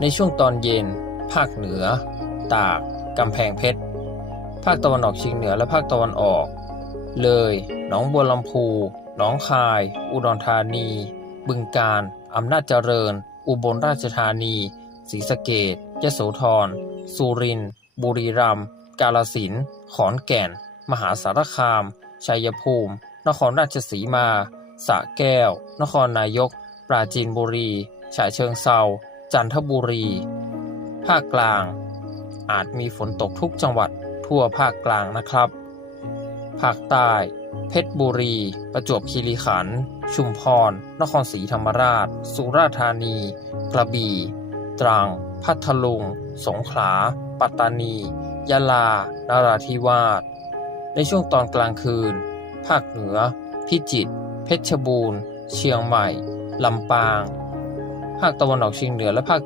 ในช่วงตอนเย็น ภาคเหนือ ตาก กำแพงเพชร ภาคตะวันออกเฉียงเหนือและภาคตะวันออก เลย หนองบัวลำพู หนองคาย อุดรธานี บึงกาฬ อำนาจเจริญ อุบลราชธานี ศรีสะเกษยะโสธร สุรินทร์ บุรีรัมย์ กาฬสินธุ์ ขอนแก่น มหาสารคาม ชัยภูมิ นครราชสีมาสระแก้ว นครนายก ปราจีนบุรี ฉะเชิงเซา จันทบุรี ภาคกลาง อาจมีฝนตกทุกจังหวัดทั่วภาคกลางนะครับ ภาคใต้ เพชรบุรี ประจวบคีรีขันธ์ ชุมพร นครศรีธรรมราช สุราษฎร์ธานี กระบี่ ตรัง พัทลุง สงขลา ปัตตานี ยะลานราธิวาส ในช่วงตอนกลางคืน ภาคเหนือ พิจิตร เพชรบูรณ์ เชียงใหม่ ลำปาง ภาคตะวันออกเฉียงเหนือและภาคตะ